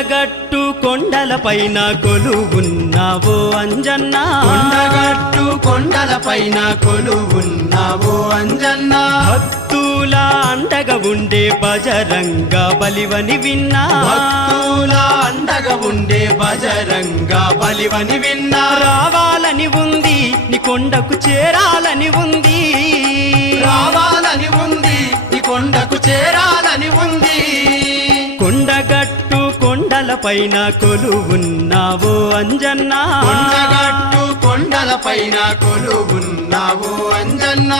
కొండగట్టు కొండలపైన కొలువున్నావో అంజన్న, కొండగట్టు కొండలపైన కొలువున్నావో అంజన్న, భక్తుల అండగా ఉండే బజరంగ బలివని విన్నా, భక్తుల అండగా ఉండే బజరంగ బలివని విన్నా, రావాలని ఉంది నీ కొండకు చేరాలని ఉంది, రావాలని ఉంది నీ కొండకు చేరాలని ఉంది. కొండగట్టు కొండలపైన కొలువున్నావో అంజన్న, కొండగట్టు కొండలపైన కొలువున్నావో అంజన్న.